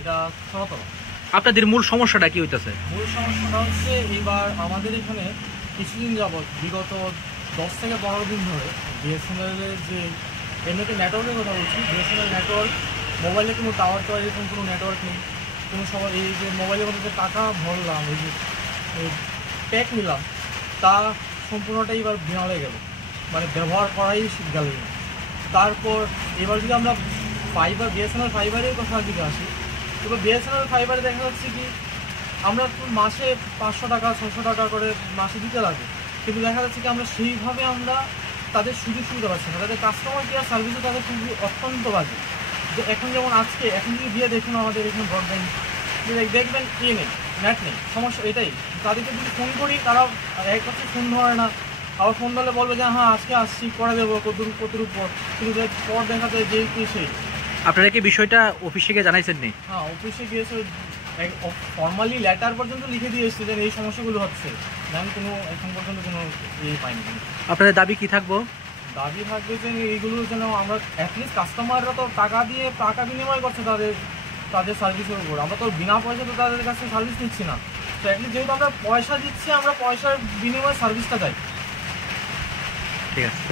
এটা সনাতন। আপনাদের মূল সমস্যাটা কি হইতেছে? মূল সমস্যাটা হচ্ছে এবার আমাদের এখানে কিছুদিন যাবৎ বিগত 10 থেকে 15 দিন ধরে বিএসএনএলের যে এমনিতে নেটওয়ার্কের কথা বলছি, বিএসএনএল নেটওয়ার্ক, মোবাইলে কোনো টাওয়ার এরকম কোনো নেটওয়ার্ক নেই। কোনো সময় এই যে মোবাইলের মধ্যে যে টাকা ভরলাম, এই যে প্যাক নিলাম, তা সম্পূর্ণটাই এবার বিনালে গেল, মানে ব্যবহার করাই গেল না। তারপর এবার যদি আমরা ফাইবার, বিএসএনএল ফাইবারের কথা যদি আসি, এবার বিএসএনএল ফাইবারে দেখা যাচ্ছে কি আমরা মাসে 500 টাকা 600 টাকা করে মাসে দিতে লাগে, কিন্তু দেখা যাচ্ছে কি আমরা সেইভাবে আমরা তাদের সুযোগ সুবিধা পাচ্ছি না। তাদের কাস্টমার কেয়ার সার্ভিসও তাদের খুবই অত্যন্ত বাজে। যে এখন যেমন আজকে এখন যদি দিয়ে দেখুন আমাদের এখানে ব্রডব্যান্ড দেখবেন নেই, নেট নেই, সমস্যা এটাই। তাদেরকে যদি ফোন করি তারা এক হচ্ছে ফোন ধরে না, আবার ফোন ধরলে বলবে যে হ্যাঁ আজকে আসছি করে দেবো কতর উপর, কিন্তু পর দেখা যায় যেই কি সেই। আপনারা কি বিষয়টা অফিসে গিয়ে জানাইছেন নি? হ্যাঁ, অফিসে গিয়েছে, ফর্মালি লেটার পর্যন্ত লিখে দিয়ে এসেছে যে এই সমস্যাগুলো হচ্ছে, আমি কোনো এখন পর্যন্ত কোনো ইয়ে পাইনি। আপনাদের দাবি কি থাকবো? দাবি থাকবে যে এইগুলো যেন আমরা অ্যাটলিস্ট, কাস্টমাররা তো টাকা দিয়ে টাকা বিনিময় করছে তাদের সার্ভিসের উপর, আমরা তো বিনা পয়সা তো তাদের কাছে সার্ভিস নিচ্ছি না। তো অ্যাটলিস্ট যেহেতু আমরা পয়সা দিচ্ছি, আমরা পয়সার বিনিময়ে সার্ভিসটা চাই। ঠিক আছে।